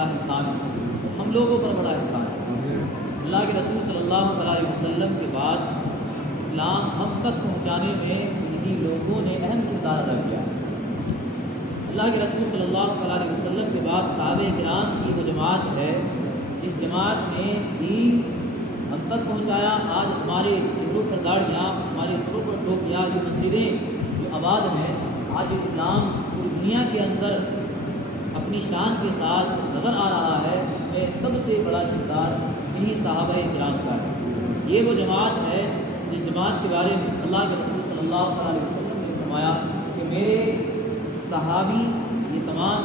بڑا احسان ہے، ہم لوگوں پر بڑا احسان ہے۔ اللہ کے رسول صلی اللہ علیہ وسلم کے بعد اسلام ہم تک پہنچانے میں انہی لوگوں نے اہم کردار ادا کیا۔ اللہ کے رسول صلی اللہ علیہ وسلم کے بعد صحابہ کرام کی وہ جماعت ہے، اس جماعت نے دین ہم تک پہنچایا۔ آج ہمارے چہروں پر داڑھیاں، ہمارے سروں پر ٹوپیاں، یہ مسجدیں جو آباد ہیں، آج اسلام پوری دنیا کے اندر اپنی شان کے ساتھ نظر آ رہا ہے۔ اس میں سب سے بڑا کردار انہی صحابہ کرام کا ہے۔ یہ وہ جماعت ہے جس جماعت کے بارے میں اللہ کے رسول صلی اللہ علیہ وسلم نے فرمایا کہ میرے صحابی یہ تمام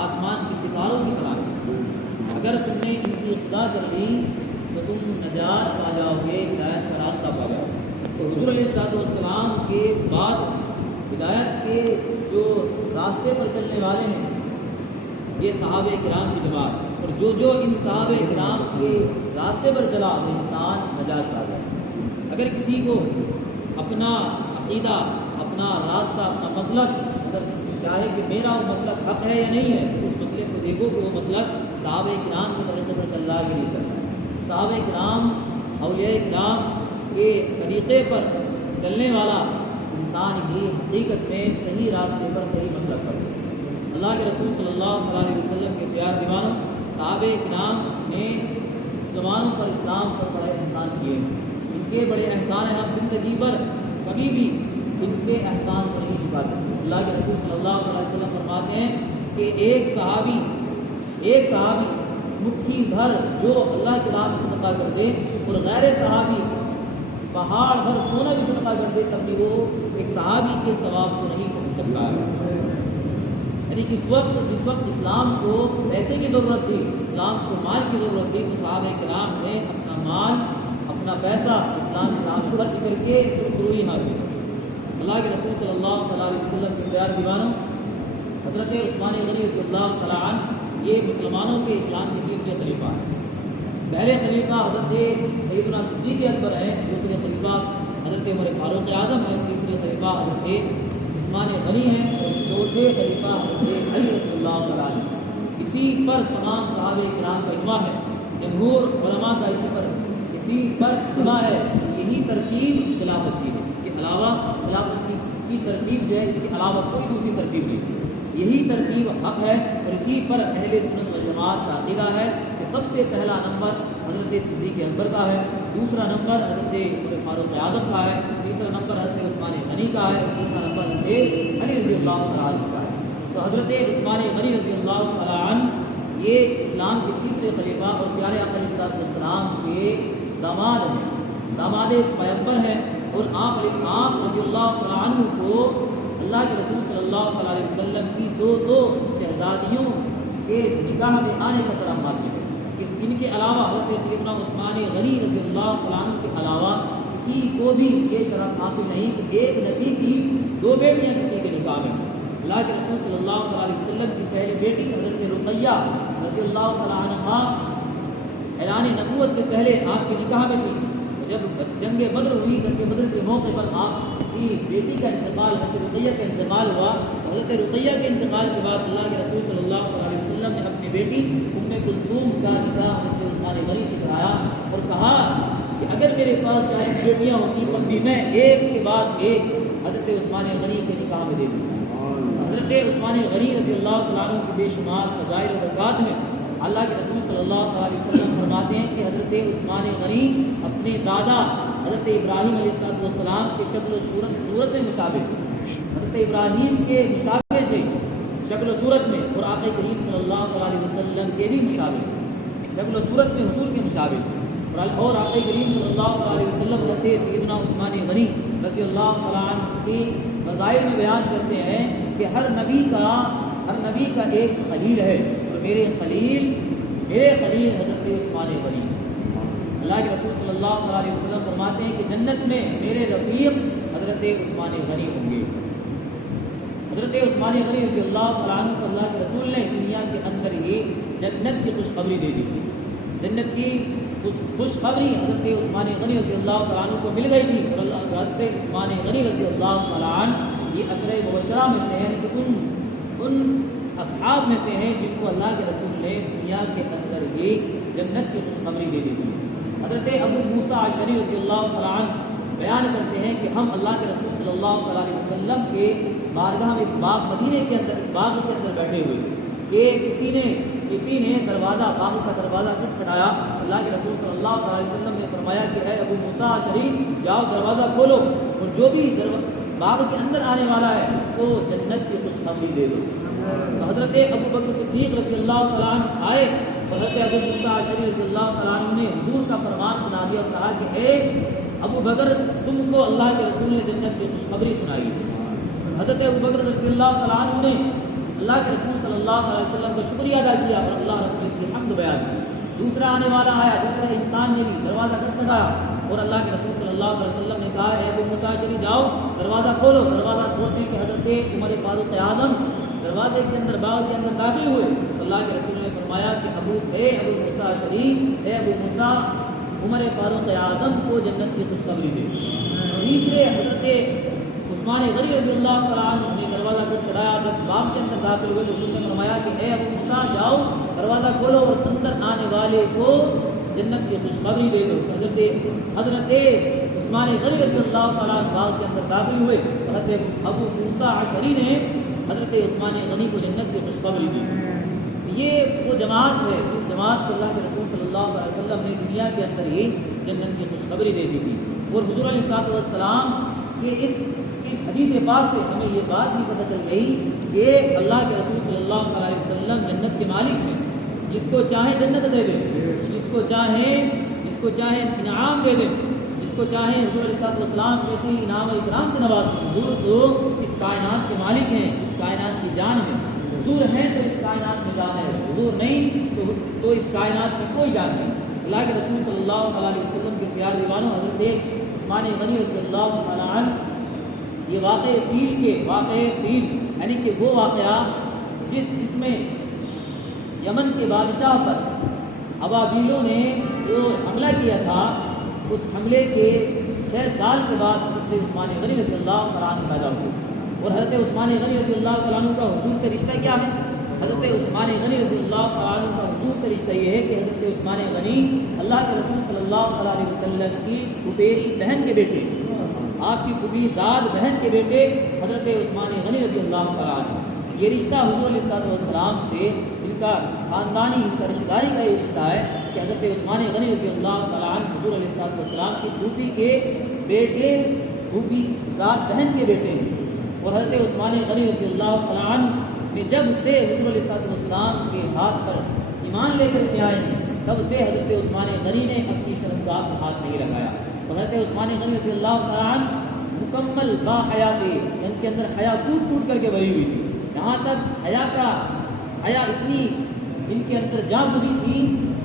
آسمان کے ستاروں کی طرح ہیں، اگر تم نے ان کی اقتدا کر لی تو تم نجات پا جاؤ گے، ہدایت کا راستہ پا جاؤ گے۔ تو حضور علیہ السلام کے بعد ہدایت کے جو راستے پر چلنے والے ہیں یہ صحابہ کرام کی جماعت، اور جو ان صحابہ کرام کے راستے پر چلا وہ انسان نجات پا جائے۔ اگر کسی کو اپنا عقیدہ، اپنا راستہ، اپنا مسلک اگر چاہے کہ میرا وہ مسلک حق ہے یا نہیں ہے، اس مسئلے کو دیکھو کہ وہ مسلک صحابہ کرام کے طریقے پر چل رہا ہے کہ نہیں چل رہا ہے۔ صحابہ کرام، اولیاء کرام کے طریقے پر چلنے والا انسان ہی حقیقت میں صحیح راستے پر، صحیح مسلک پر۔ اللہ کے رسول صلی اللہ علیہ وسلم کے پیار دیوانوں، صحابہ کرام نے مسلمانوں پر، اسلام پر بڑے احسان کیے، ان کے بڑے احسان ہیں۔ ہم زندگی پر کبھی بھی ان کے احسان کو نہیں چکا سکتے۔ اللہ کے رسول صلی اللہ علیہ وسلم فرماتے ہیں کہ ایک صحابی مٹھی بھر جو اللہ کے راہ میں صدقہ کر دے اور غیر صحابی پہاڑ بھر سونا بھی صدقہ کر دے، تب بھی وہ ایک صحابی کے ثواب کو نہیں پہنچ سکتا ہے۔ یعنی جس وقت اسلام کو پیسے کی ضرورت تھی، اسلام کو مال کی ضرورت تھی، تو صحابہ کرام نے اپنا مال، اپنا پیسہ اسلام کے راہ میں خرچ کر کے فروئی حاصل کی۔ اللہ کے رسول صلی اللہ علیہ وسلم کے پیار دیوانوں، حضرت عثمان غنی رضی اللہ تعالیٰ عنہ یہ مسلمانوں کے اسلام کے تیسرے خلیفہ ہیں۔ پہلے خلیفہ حضرت سیدنا صدیق اکبر ہیں، دوسرے خلیفہ حضرت عمر فاروق اعظم ہیں، تیسرے خلیفہ حضرت عثمان غنی ہیں، اور چوتھے خلیفہ حضرت علی رضی اللہ تعالیٰ عنہ۔ اسی پر تمام صحابہ کرام کا اجماع ہے، جمہور علماء کا اسی پر اجماع ہے۔ یہی ترتیب خلافت کی ہے، اس کے علاوہ خلافت کی ترتیب جو ہے، اس کے علاوہ کوئی دوسری ترتیب نہیں۔ یہی ترتیب حق ہے، اور اسی پر اہل سنت والجماعت کا عقیدہ ہے کہ سب سے پہلا نمبر حضرت صدیق اکبر کا ہے، دوسرا نمبر حضرت عمر فاروق اعظم کا ہے، تیسرا نمبر حضرت عثمان غنی کا ہے، اور چوتھا نمبر حضرت علی رضی اللہ تعالیٰ عنہ کا ہے۔ تو حضرت عثمان غنی رضی اللہ تعالیٰ عنہ یہ اسلام کے تیسرے خلیفہ اور پیارے آقا علیہ السلام کے داماد ہیں، داماد پیغمبر ہیں، اور آپ رضی اللہ تعالیٰ عنہ کو اللہ کے رسول صلی اللہ علیہ وسلم کی دو شہزادیوں کے نکاح میں آنے کا شرف حاصل ہے۔ ان کے علاوہ حضرت سیدنا عثمان غنی رضی اللہ عنہ کے علاوہ کسی کو بھی یہ شرف حاصل نہیں کہ ایک نبی کی دو بیٹیاں کسی کے نکاح میں۔ اللہ کے رسول صلی اللہ علیہ وسلم کی پہلی بیٹی حضرت رقیہ رضی اللہ عنہا اعلان نبوت سے پہلے آپ کے نکاح میں تھی۔ جب جنگ بدر ہوئی، جنگ بدر کے موقع پر آپ کی بیٹی کا انتقال، حضرت رقیہ کا انتقال ہوا۔ حضرت رقیہ کے انتقال کے بعد اللہ کے رسول صلی اللہ علیہ وسلم نے اپنی بیٹی ام کلثوم کا نکاح حضرت عثمان غنی سے کرایا، اور کہا کہ اگر میرے پاس 40 بیٹیاں ہوتی تب بھی میں ایک کے بعد ایک حضرت عثمان غنی کے نکاح میں دے دوں۔ حضرت عثمان غنی رضی اللہ عنہ کی بے شمار فضائل و برکات ہیں۔ اللہ کے رسول صلی اللہ علیہ وسلم فرماتے ہیں کہ حضرت عثمان غنی اپنے دادا حضرت ابراہیم علیہ السلام کے شکل و صورت میں مشابہ، حضرت ابراہیم کے مشابہ تھے شکل و صورت میں، اور آقا کریم صلی اللہ علیہ وسلم کے بھی مشابہ، شکل و صورت میں حضور کے مشابہ، اور آقا کریم صلی اللہ علیہ وسلم حضرت سیدنا عثمان غنی رضی اللہ عنہ کی فضائل میں بیان کرتے ہیں کہ ہر نبی کا ایک خلیل ہے، اور میرے خلیل حضرت عثمان غنی۔ اللہ کے رسول صلی اللہ علیہ وسلم فرماتے ہیں کہ جنت میں میرے رفیق حضرت عثمان غنی ہوں گے۔ حضرت عثمان غنی رضی اللہ عنہ کو اللہ کے رسول نے دنیا کے اندر ہی جنت کی خوشخبری دے دی تھی۔ جنت کی خوشخبری حضرت عثمان غنی رضی اللہ عنہ کو مل گئی تھی، اور حضرت عثمان غنی رضی اللہ عنہ یہ عشرہ مبشرہ میں سے ہیں کہ ان اصحاب میں سے ہیں جن کو اللہ کے رسول نے دنیا کے اندر ہی جنت کی خوشخبری دے دی تھی۔ حضرت ابو موسیٰ اشعری رضی اللہ تعالیٰ عنہ بیان کرتے ہیں کہ ہم اللہ کے رسول صلی اللہ علیہ وسلم کے بارگاہ میں باغ مدینے کے اندر باغ کے اندر بیٹھے ہوئے کہ کسی نے دروازہ باغ کا دروازہ کھٹکھٹایا۔ اللہ کے رسول صلی اللہ علیہ وسلم نے فرمایا کہ اے ابو موسیٰ اشعری جاؤ دروازہ کھولو اور جو بھی باغ کے اندر آنے والا ہے اس کو جنت کی خوشخبری دے دو۔ تو حضرت ابو بکر صدیق رضی اللہ تعالیٰ عنہ آئے اور حضرت ابو موسیٰ اشعری رضی اللہ تعالیٰ عنہ نے حضور کا فرمان سنا دیا اور کہا کہ اے ابو بکر تم کو اللہ کے رسول نے جنت کی خوشخبری سنائی۔ حضرت ابو بکر رضی اللہ تعالیٰ عنہ نے اللہ کے رسول صلی اللہ علیہ وسلم کا شکریہ ادا کیا اور اللہ رسول کی حمد بیان کی۔ دوسرا آنے والا آیا، دوسرے انسان نے بھی دروازہ کھٹکھٹایا اور اللہ کے رسول صلی اللہ علیہ وسلم نے کہا اے ابو موسیٰ اشعری جاؤ دروازہ کھولو۔ دروازہ کھولنے کے حضرت عمر فاروق اعظم دروازے کے اندر باغ کے اندر داخل ہوئے۔ اللہ کے رسول نے فرمایا کہ اے ابو موسیٰ اشعری اے ابو موسیٰ عمر فاروق اعظم کو جنت کی خوشخبری دے۔ تیسرے حضرت عثمان غنی رضی اللہ تعالیٰ عنہ نے دروازہ کھٹکھٹایا۔ جب باغ کے اندر داخل ہوئے تو حضور نے فرمایا کہ اے ابو موسیٰ جاؤ دروازہ کھولو اور اندر آنے والے کو جنت کی خوشخبری دے دو۔ حضرت عثمان غنی رضی اللہ تعالیٰ عنہ باغ کے اندر داخل ہوئے۔ حضرت ابو موسیٰ اشعری نے حضرت عثمان غنی کو جنت کی خوشخبری دی۔ یہ وہ جماعت ہے جس جماعت کو اللہ کے رسول صلی اللہ علیہ وسلم نے دنیا کے اندر ہی جنت کی خوشخبری دے دی تھی۔ اور حضور علیہ الصلوۃ والسلام کے اس حدیث پاک سے ہمیں یہ بات بھی پتہ چل گئی کہ اللہ کے رسول صلی اللہ علیہ وسلم جنت کے مالک ہیں۔ جس کو چاہیں جنت دے دیں، جس کو چاہیں انعام دے دیں، جس کو چاہیں حضور علیہ الصلوۃ والسلام جیسے انعام و اکرام سے نوازیں۔ حضور تو اس کائنات کے مالک ہیں، اس کائنات کی جان ہے۔ حضور ہیں تو اس کائنات میں جان ہے، حضور نہیں تو اس کائنات میں کوئی جان نہیں۔ اللہ کے رسول صلی اللہ علیہ وسلم کے پیار دیوانوں حضرت عثمان غنی رضی اللہ تعالیٰ عنہ یہ واقع فیل یعنی کہ وہ واقعہ جس میں یمن کے بادشاہ پر ابابیلوں نے جو حملہ کیا تھا، اس حملے کے 6 سال کے بعد حضرت عثمان غنی رضی اللہ تعالیٰ عنہ پیدا ہوئے۔ اور حضرت عثمان غنی رضی اللہ تعالیٰ عنہ کا حضور سے رشتہ کیا ہے؟ حضرت عثمان غنی رضی اللہ تعالیٰ عنہ کا حضور سے رشتہ یہ ہے کہ حضرت عثمان غنی اللہ کے رسول صلی اللہ علیہ وسلم کی پھپھیری بہن کے بیٹے، آپ کی پھوپھی زاد بہن کے بیٹے حضرت عثمان غنی رضی اللہ تعالیٰ عنہ۔ یہ رشتہ حضور علیہ الصلوۃ والسلام سے ان کا خاندانی ان کا رشتہ داری کا یہ رشتہ ہے کہ حضرت عثمان غنی رضی اللہ تعالیٰ عنہ حضور علیہ الصلوۃ والسلام کی پھوپھی کے بیٹے، پھوپھی زاد بہن کے بیٹے ہیں۔ اور حضرت عثمان غنی رضی اللہ تعالیٰ عنہ نے جب سے حضور علیہ الصلوۃ والسلام کے ہاتھ پر ایمان لے کر کے آئے ہیں تب سے حضرت عثمان غنی نے اپنی شرمگاہ پر ہاتھ نہیں لگایا۔ اور حضرت عثمان غنی رضی اللہ تعالیٰ عنہ مکمل با حیا تھے، ان کے اندر حیا ٹوٹ کر کے بھری ہوئی تھی۔ یہاں تک حیا اتنی ان کے اندر جا گزری تھی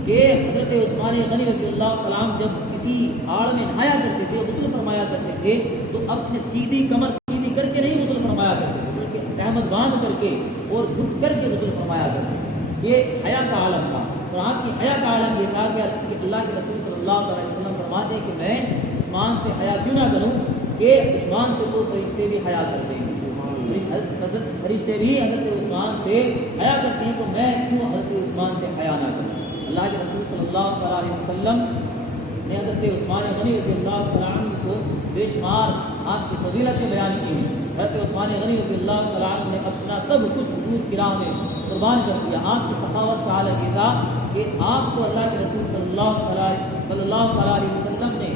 کہ حضرت عثمان غنی رضی اللہ تعالیٰ عنہ جب کسی آڑ میں نہایا کرتے تھے، غسل فرمایا کرتے تھے تو اپنی سیدھی کمر سیدھی کر کے نہیں غسل فرمایا کرتے تھے بلکہ احمد باندھ کر کے اور جھک کر کے غسل فرمایا کرتے تھے۔ یہ حیا کا عالم تھا۔ اور آپ کی حیا کا عالم یہ تھا کہ اللہ کے رسول صلی اللہ علیہ وسلم فرماتے ہیں کہ میں عثمان سے حیا کیوں نہ کروں کہ عثمان سے تو فرشتے بھی حیا کرتے ہیں، فرشتے بھی حضرت عثمان سے حیا کرتے ہیں، تو میں کیوں حضرت عثمان سے حیا نہ کروں۔ اللہ کے رسول صلی اللہ علیہ وسلم نے حضرت عثمان غنی رضی اللہ تعالیٰ عنہ کو بے شمار آپ کی فضیلتیں بیان کی ہیں۔ حضرت عثمان غنی رضی اللہ تعالیٰ عنہ نے اپنا سب کچھ حضور کی راہ میں قربان کر دیا۔ آپ کی سخاوت کا حال یہ تھا کہ آپ کو اللہ کے رسول صلی اللہ علیہ وسلم نے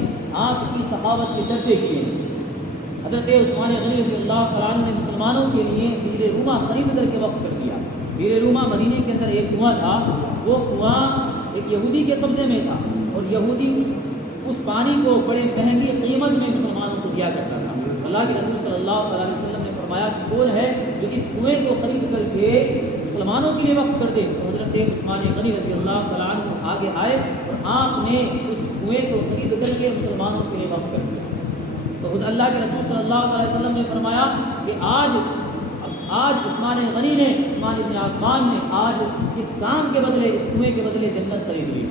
آپ کی سخاوت کے چرچے کیے۔ حضرت عثمان غنی رضی اللہ تعالیٰ عنہ نے مسلمانوں کے لیے بیر روما خرید کر کے وقف کر دیا۔ بیر روما مدینے کے اندر ایک کنواں تھا، وہ کنواں ایک یہودی کے قبضے میں تھا اور یہودی اس پانی کو بڑے مہنگی قیمت میں مسلمانوں کو دیا کرتا تھا۔ اللہ کے رسول صلی اللہ علیہ وسلم نے فرمایا کہ کون ہے جو اس کنویں کو خرید کر کے مسلمانوں کے لیے وقف کر دے؟ تو حضرت عثمان غنی رضی اللہ تعالیٰ عنہ آگے آئے اور آپ نے اس کنویں کو خرید کر کے مسلمانوں کے لیے وقف کر دیا۔ تو اللہ کے رسول صلی اللہ علیہ وسلم نے فرمایا کہ آج عثمان غنی نے، عثمان ابن عفان نے آج اس کام کے بدلے، اس کنویں کے بدلے جنت خرید لی۔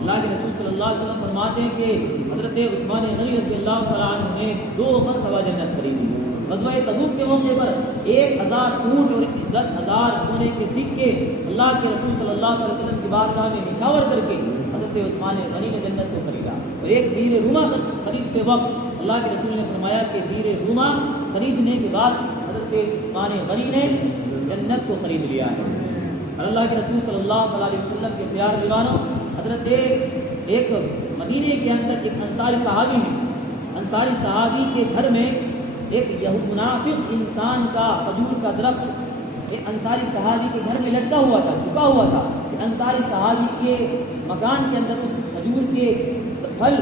اللہ کے رسول صلی اللہ علیہ وسلم فرماتے ہیں کہ حضرت عثمان غنی رضی اللہ تعالیٰ عنہ نے 2 مرتبہ جنت خریدی۔ غزوہ تبوک کے موقع پر 1000 اونٹ اور 10,000 سونے کے سکے اللہ کے رسول صلی اللہ علیہ وسلم کی بارگاہ میں نچھاور کر کے حضرت عثمان غنی نے جنت کو خریدا. اور ایک دیر روما خریدتے وقت اللہ کے رسول نے فرمایا کہ دیر روما خریدنے کے بعد حضرت عثمان غنی نے جنت کو خرید لیا ہے. اور اللہ کے رسول صلی اللہ علیہ وسلم کے پیار دیوانوں، حضرت ایک مدینے کے اندر ایک انصاری صحابی ہیں. انصاری صحابی کے گھر میں ایک منافق انسان کا کھجور کا درخت ایک انصاری صحابی کے گھر میں لٹکا ہوا تھا، چھپا ہوا تھا. انصاری صحابی کے مکان کے اندر اس کھجور کے پھل،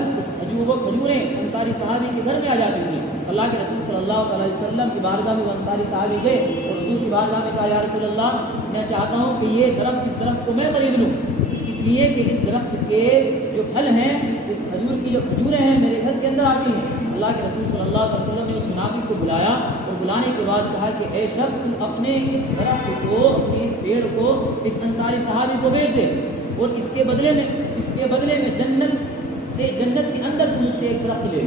وہ کھجوریں انصاری صحابی کے گھر میں آ جاتی تھیں. اللہ کے رسول صلی اللہ علیہ وسلم کی بارگاہ میں وہ انصاری صحابی گئے اور حضور کی بارگاہ میں کہا یا رسول اللہ، میں چاہتا ہوں کہ یہ درخت، اس درخت کو میں خرید لوں، اس لیے کہ اس درخت کے جو پھل ہیں، اس کھجور کی جو کھجوریں ہیں میرے گھر کے اندر آتی ہیں. اللہ کے رسول صلی اللہ علیہ وسلم نے اس منافق کو بلایا اور بلانے کے بعد کہا کہ اے شخص، تو اپنے اس درخت کو، اپنے اس پیڑ کو اس انصاری صحابی کو بیچ دے اور اس کے بدلے میں جنت کے اندر تم سے ایک درخت لے.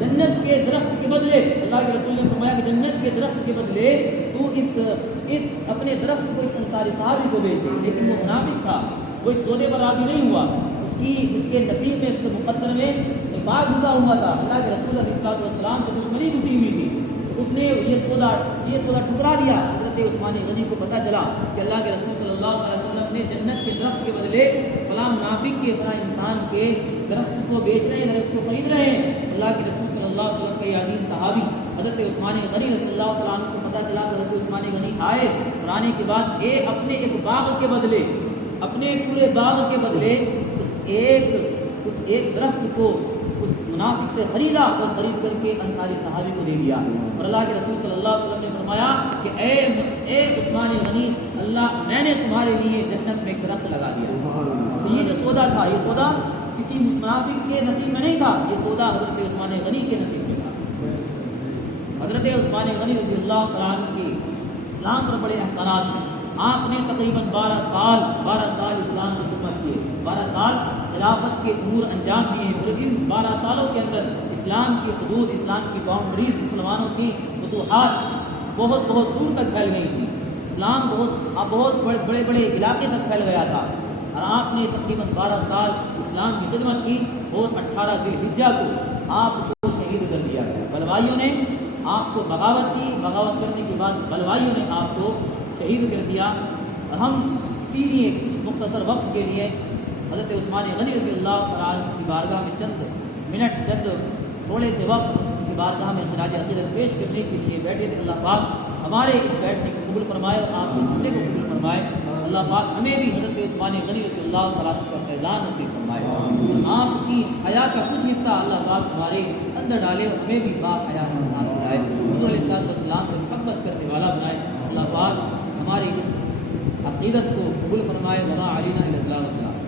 جنت کے درخت کے بدلے اللہ کے رسول نے فرمایا کہ جنت کے درخت کے بدلے تو اس اپنے درخت کو اس انصاری صحابی کو بیچ دے. لیکن وہ منافق تھا، وہ اس سودے پر راضی نہیں ہوا. اس کے نصیب میں، اس کے مقدر میں نفاق گھسا ہوا تھا. اللہ کے رسول علیہ السلام سے دشمنی گھسی ہوئی تھی. اس نے یہ سودا ٹھکرا دیا. حضرت عثمان غنی کو پتہ چلا کہ اللہ کے رسول صلی اللہ علیہ وسلم نے جنت کے درخت کے بدلے فلاں منافق کے، فلاں انسان کے درخت کو بیچ رہے ہیں، درخت کو خرید رہے ہیں. اللہ کے رسول صلی اللہ علیہ وسلم کے عظیم صحابی حضرت عثمان غنی رضی اللہ تعالیٰ عنہ کو پتہ چلا. حضرت عثمان غنی آئے اور آنے کے بعد اپنے ایک باغ کے بدلے، اپنے پورے باغ کے بدلے اس ایک درخت کو اس منافق سے خریدا اور خرید کر کے انصاری صحابی کو دے دیا. اور اللہ کے رسول صلی اللہ علیہ وسلم نے فرمایا کہ اے عثمان غنی، میں نے تمہارے لیے جنت میں ایک درخت لگا دیا. تو یہ جو سودا تھا، یہ سودا کسی منافق کے نصیب میں نہیں تھا، یہ سودا حضرت عثمان غنی کے نصیب میں تھا. حضرت عثمان غنی رضی اللہ عنہ کے اسلام پر بڑے احسانات ہیں. آپ نے تقریباً 12 سال اسلام کی خدمت کی، 12 سال خلافت کے امور انجام دیے ہیں. اور ان 12 سالوں کے اندر اسلام کی حدود، اسلام کی باؤنڈریز، مسلمانوں کی فتوحات بہت دور تک پھیل گئی تھی. اسلام بہت بڑے علاقے تک پھیل گیا تھا. اور آپ نے تقریباً 12 سال اسلام کی خدمت کی اور 18 ذی الحجہ کو آپ کو شہید کر دیا گیا. بلوائیوں نے آپ کو بغاوت کی، بغاوت کرنے کے بعد بلوائیوں نے آپ کو شہید کر دیا. ہم اسی لیے مختصر وقت کے لیے حضرت عثمان غنی رضی اللہ عنہ کی بارگاہ میں چند تھوڑے سے وقت کی بارگاہ میں خراج عقیدت پیش کرنے کے لیے بیٹھے تھے. اللہ پاک ہمارے اس بیٹھنے کو قبول فرمائے اور آپ کے سننے کو قبول فرمائے. اللہ پاک ہمیں بھی حضرت عثمان غنی رضی اللہ عنہ کا فیضان نصیب فرمائے. آپ کی حیا کا کچھ حصہ اللہ پاک ہمارے اندر ڈالے اور ہمیں بھی با حیا انسان بنائے، حضور علیہ السلام سے محبت کرنے والا بنائے. اللہ پاک ہمارے اس عقیدت کو قبول فرمائے. وما علینا الا البلاغ.